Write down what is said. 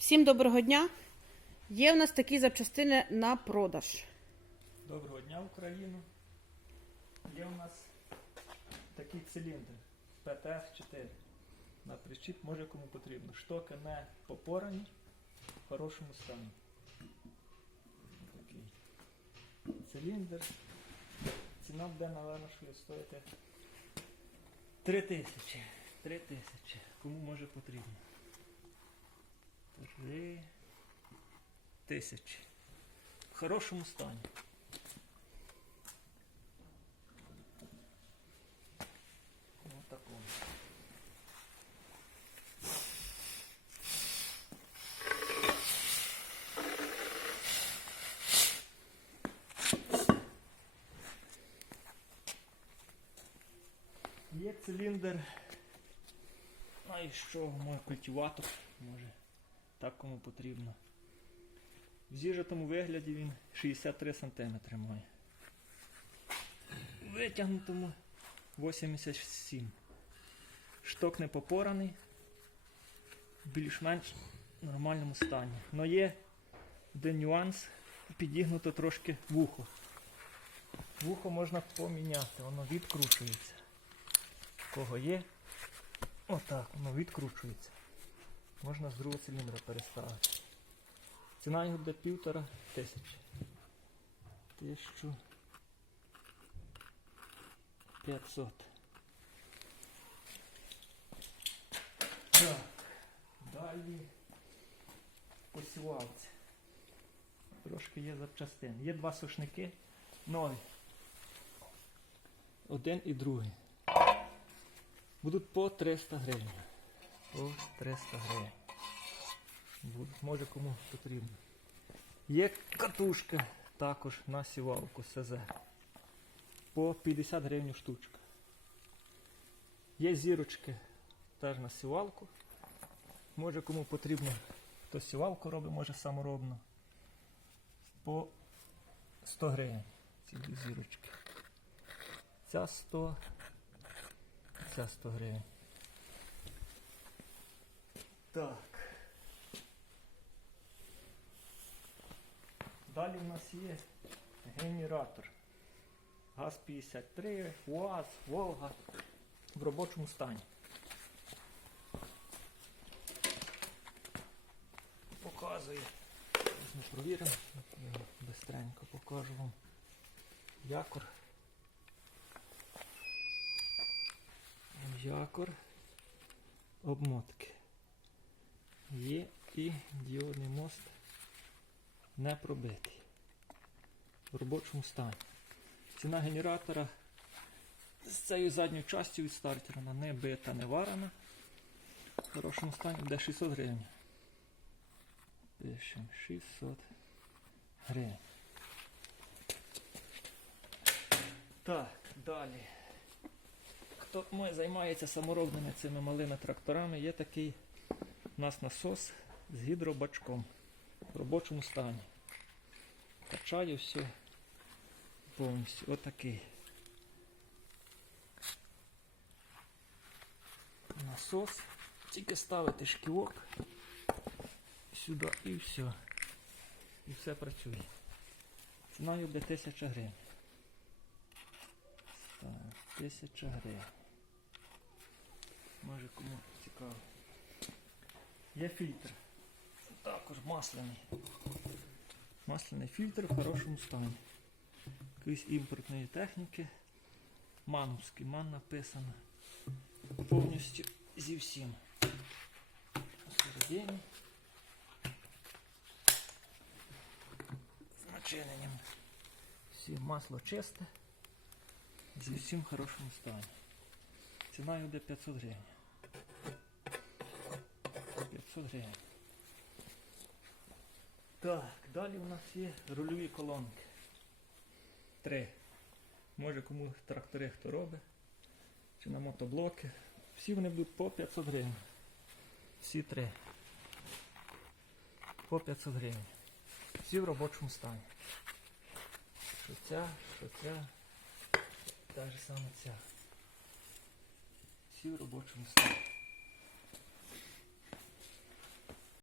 Всім доброго дня! Є в нас такі запчастини на продаж. Доброго дня, Україну. Є у нас такий циліндр ПТС-4 на прищіп, може кому потрібно. Штоки не попорані, в хорошому стані. Такий циліндр. Ціна буде, напевно, що стоїти 3 тисячі. 3 тисячі. Кому може потрібно? 3 тисячі. В хорошому стані. Є циліндр. А і що, мой культиватор, може, так кому потрібно. В зіжатому вигляді він 63 см має. В Витягнутому 87. Шток не попораний, в більш-менш нормальному стані. Но є один нюанс, підігнуто трошки вухо. Вухо можна поміняти, воно відкручується. В Кого є? Отак, воно відкручується. Можна з другого циліндра переставити. Ціна його буде півтора тисячі. Тисячу 500. Так, далі посівалці. Трошки є запчастин. Є два сушники нові. Один і другий. Будуть по 300 гривень. По 300 гривень. Може кому потрібно. Є катушка також на сівалку СЗ. По 50 гривень штучка. Є зірочки теж на сівалку. Може кому потрібно, хто сівалку робить, може саморобно. По 100 гривень ці дві зірочки. Ця 100, ця 100 гривень. Так. Далі у нас є генератор. ГАЗ-53, УАЗ, Волга в робочому стані. Показую. Зараз ми провіримо. Я Бистренько покажу вам якор. Якор обмотки. І діодний мост не пробитий. В робочому стані. Ціна генератора з цією задньою частю від стартера не бита, не варена. В хорошому стані буде 600 гривень. Пишемо 600 гривень. Так, далі. Хто має- займається саморобними цими малими тракторами, є такий у нас насос з гідробачком в робочому стані. Качаю все повністю. Отакий. Насос. Тільки ставити шківок сюди і все. І все працює. Його буде 1000 гривень. Так, 1000 гривень. Може кому цікаво. Є фільтр. Також масляний. Масляний фільтр в хорошому стані. Якоїсь імпортної техніки. Мановський ман написано. Повністю зі всім. Посередині. З начиненням. Всі масло чисте. Зі всім хорошому стані. Ціна йде 500 гривень. 500 гривень. Так, далі у нас є рульові колонки. Три. Може кому трактори хто робить. Чи на мотоблоки. Всі вони будуть по 500 гривень. Всі три. По 500 гривень. Всі в робочому стані. Що ця, що ця. Та ж саме ця. Всі в робочому стані.